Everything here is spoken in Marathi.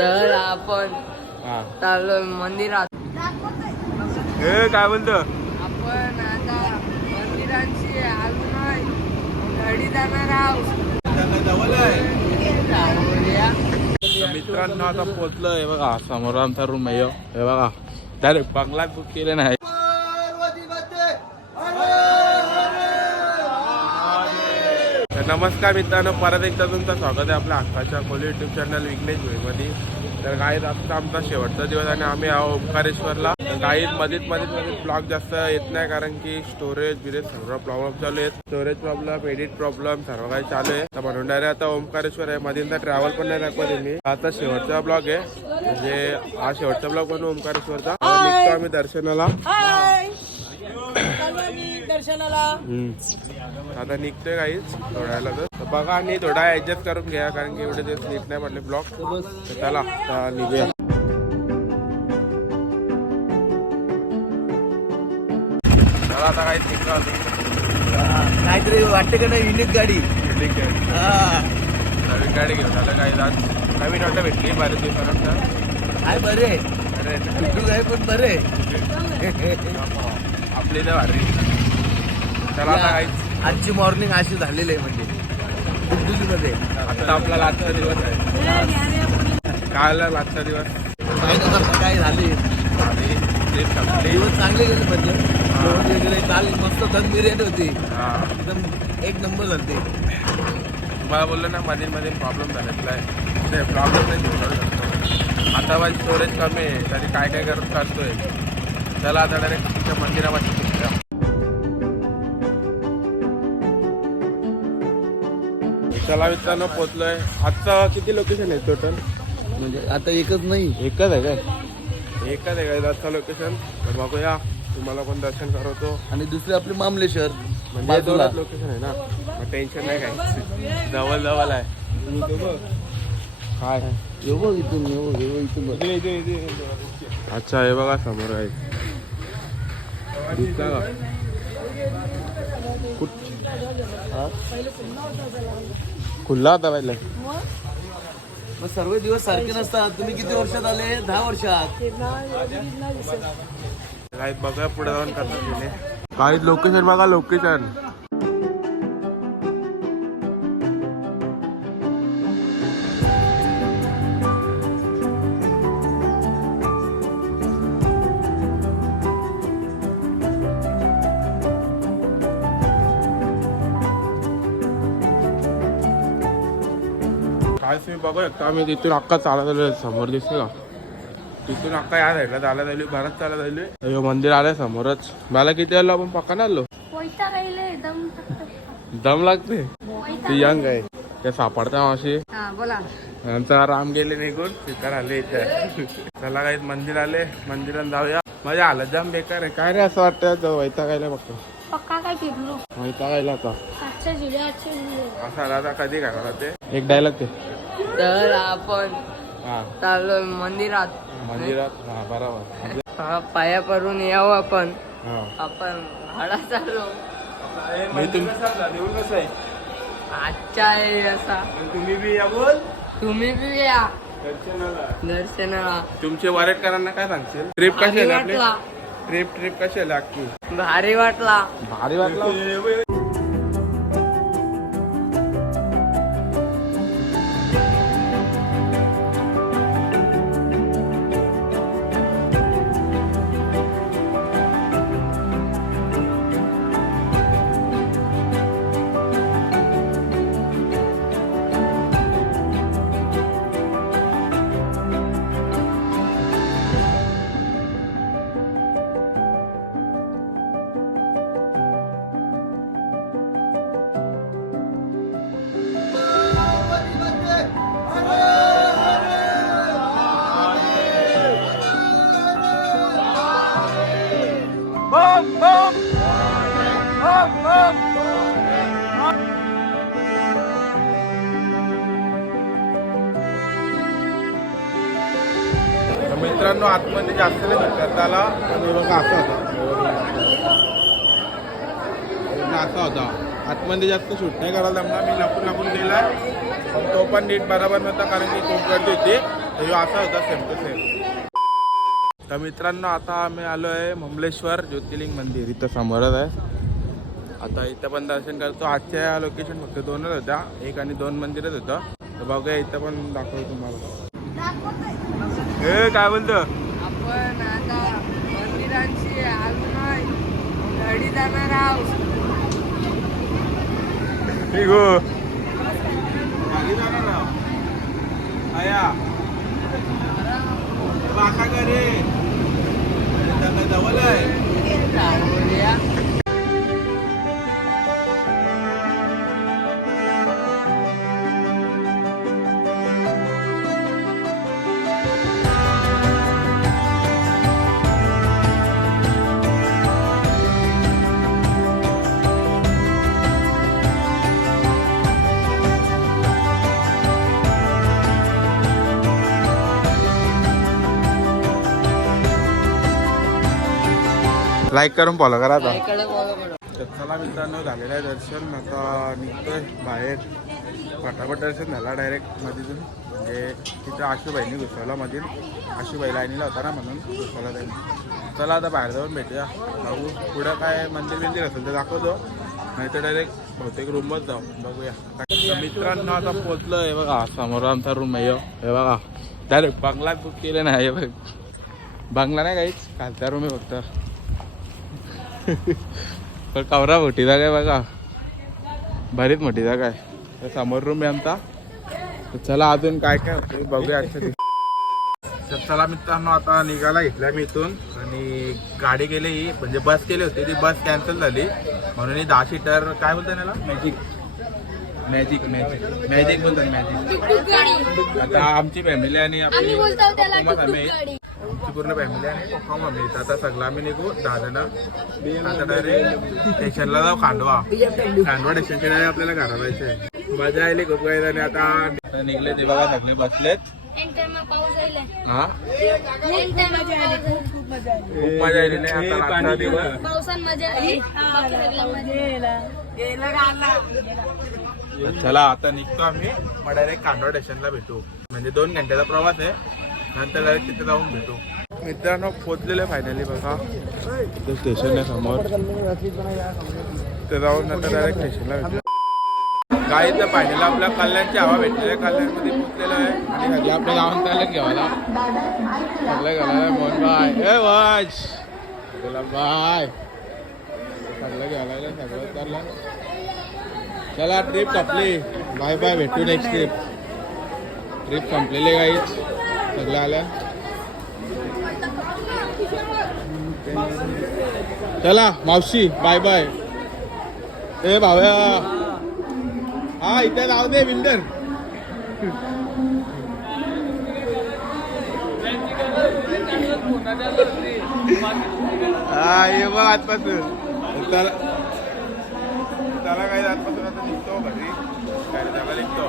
तर आपण. हा. चाललोय मंदिरात. ए काय म्हणतो आपण आता मंदिरांशी आलो नाही घडी जाणार आहोत. मित्रांनो आता पोहोचलोय. बघा समोर आमचा रूम आहे. हे बघा. डायरेक्ट बंगला बुक केले नाही. नमस्कार मित्रांनो परत एकदा तुमचं स्वागत आहे आपल्या आत्ताच्या खोली युट्यूब चॅनल विघ्नेश भोईमध्ये तर गाईत आत्ता आमचा शेवटचा दिवस आणि आम्ही आहो ओंकारेश्वरला. गाईत काही मधीत मधीत मधीत ब्लॉग जास्त येत नाही कारण की स्टोरेज बिरेज सर्व प्रॉब्लेम चालू आहेत. स्टोरेज प्रॉब्लेम एडिट प्रॉब्लेम सर्व काही चालू आहे. तर म्हणून डायरेक्ट आता ओंकारेश्वर आहे. मधील ट्रॅव्हल पण नाही दाखवत मी. आता शेवटचा ब्लॉग आहे. म्हणजे हा शेवटचा ब्लॉग पण ओंकारेश्वरचा. निघतो आम्ही दर्शनाला. हम्म. आता निघतोय काहीच थोड्याला तर. बघा आणि थोडा ऍडजस्ट करून घ्या कारण की एवढे दिवस नीट नाही म्हटले ब्लॉग तर चला निघूया. चला आता काही निघतो आम्ही. काहीतरी वाटतं का नाही युनिक गाडी. आहे. नवीन गाडी घेऊन आलं काही आज नवीन ऑटो भेटली बरेच दिवसानंतर. आहे बरे. अरे पण बरे. आपली तर भारी. चला आता काहीच आजची मॉर्निंग अशी झालेली आहे म्हणजे. मध्ये आता आपला आजचा दिवस आहे. काल आजचा दिवस. काय झाले? आणि ते संपली. दिवस चांगले गेले म्हणजे. जेवण वगैरे काल मस्त दम बिर्याणी होती. हा. एकदम एक नंबर झालते. मला बोललो ना मध्ये मध्ये प्रॉब्लेम झालेला आहे. ते प्रॉब्लेम नाही सोडवू शकतो आता माझी स्टोरेज कमी आहे तरी काय काय करत काढतोय चला आता डायरेक्ट तुमच्या मंदिरापाशी. चला मित्रांनो पोचलोय आजचा किती लोकेशन आहे टोटल म्हणजे आता एकच नाही. एकच आहे काय? एकच आहे काय आजचा लोकेशन तर बघूया. तुम्हाला पण दर्शन करवतो. आणि दुसरे आपले मामलेश्वर. म्हणजे. दोनच लोकेशन आहे ना? मग टेन्शन नाही काय? जवळ जवळ आहे. काय? येऊ बघ इथून येऊ बघ, येऊ इथून अच्छा हे बघा समोर आहे. दिसला का? खुल्ला होता पहिले. मग सर्व दिवस सारखे नसतात. तुम्ही किती वर्षात आले? दहा वर्षात. काय बघा पुढे जाऊन करतात काही लोकेशन बघा लोकेशन काय तुम्ही बघू शकता आम्ही तिथून अक्का चालत आलो समोर दिसतो का तिथून अक्का या साईडला चालत आली बरंच चालत आली हे मंदिर आलंय समोरच. मला किती आलो आपण पक्का आलो? दम दम लागते? ते यंग आहे. ते सापडता मावशी. हा बोला. आमचा राम गेले निघून तिथं आले इथे. चला काही मंदिर आले. मंदिरात जाऊया. माझ्या हालत जाम बेकार आहे. काय रे असं वाटतं वैतागायला बघतो पक्का काय फिरलो? वैतागायला आता. असा आता कधी करणार ते एक डायलॉग ते तर आपण. हा. चाललोय मंदिरात. मंदिरात हा बरोबर. हा, पाया पडून यावं आपण. आपण भाडा चाललो. कसं आहे? आजच्या आहे असा. तुम्ही बी या बोल. तुम्ही बी या. दर्शनाला. दर्शनाला. तुमचे वरेटकरांना काय सांगशील? ट्रिप कशी ट्रिप ट्रिप कशी अख्खी भारी वाटला. भारी वाटलं. मित्रांनो आतमध्ये जास्त नाही भेटतात त्याला आणि बघा असा होता. असा होता. आतमध्ये जास्त शूट नाही करायला त्यामुळे मी लपून लपून गेला तो पण नीट बराबर नव्हता कारण की खूप गर्दी होती. असा होता सेम टू सेम तर मित्रांनो आता आम्ही आलो आहे ममलेश्वर ज्योतिर्लिंग मंदिर. इथं समोरच आहे. आता इथं पण दर्शन करतो. आजच्या लोकेशन फक्त दोनच होत्या. एक आणि दोन मंदिरच होतं. तर बघूया इथं पण दाखवतो तुम्हाला. ए काय बोलतो? आपण आता नाही घडी जाणार आहोत. ठीक हो. जाणार आया. बाका करे जवळ लाईक करून फॉलो करा आता. तर चला मित्रांनो झालेलं आहे दर्शन. आता निघतोय बाहेर. फटाफट दर्शन झाला डायरेक्ट मधीतून. म्हणजे तिथं आशूबाईंनी घुसवला मधील. आशूबाई लाईनीला होता ना म्हणून घुसवला त्यांनी. चला आता बाहेर जाऊन भेटूया. बघू पुढं काय मंदिर बिंदिर असेल तर दाखवतो. नाही तर डायरेक्ट बहुतेक रूमच जाऊ. बघूया. तर मित्रांनो आता पोचलो हे बघा समोर आमचा रूम आहे. हे बघा. डायरेक्ट बंगला बुक केले नाही हे बघ. बंगला नाही काहीच खालचा रूम आहे फक्त. पण कवरा मोठी जागा आहे बघा. बरीच मोठी जागा आहे. तर समोर रूम आहे आमचा. चला अजून काय काय होतं बघूया आजच्या तर चला मित्रांनो आता निघाला घेतला मी इथून. आणि गाडी गेली ही म्हणजे बस केली होती ती बस कॅन्सल झाली. म्हणून ही दहा सीटर काय बोलतात त्याला? मॅजिक मॅजिक मॅजिक मॅजिक बोलतात मॅजिक आता आमची फॅमिली आणि आम्ही आपली बोलतो कुटुंब आमची पूर्ण फॅमिली आणि पप्पा मम्मी इथं आता सगळं आम्ही निघू. दहा जण आता डायरेक्ट स्टेशनला जाऊ खांडवा खांडवा डायरेक्ट आपल्याला घरा जायचंय मजा आली खूप काही आणि आता निघले ते बघा सगळे बसलेत. हा? खूप मजा आली नाही. आता दिवस चला आता निघतो आम्ही. मग डायरेक्ट कांडवा स्टेशनला भेटू. म्हणजे दोन घंट्याचा प्रवास आहे. नंतर डायरेक्ट तिथे जाऊन भेटू. मित्रांनो पोचलेले फायनली बघा. स्टेशन आहे समोर. ते जाऊन नंतर डायरेक्ट स्टेशनला भेटू काही तर फायनल आपल्या कल्याणची हवा भेटलेली आहे कल्याणमध्ये पोचलेलो आहे. आणि सगळं आपल्या गावात चालत घेवायला सगळं घालायला मोहन बाय. ए वाज. तुला बाय. सगळं घालायला सगळं चाललं. चला ट्रिप संपली बाय बाय भेटू नेक्स्ट ट्रिप ट्रिप संपलेली काही सगळं आल्या चला मावशी बाय बाय ए भाव्या. हा इथे जाऊ दे बिल्डर. हा ये बघ आजपासून त्याला त्याला काही आजपासून आता निघतो घरी काय त्याला निघतो.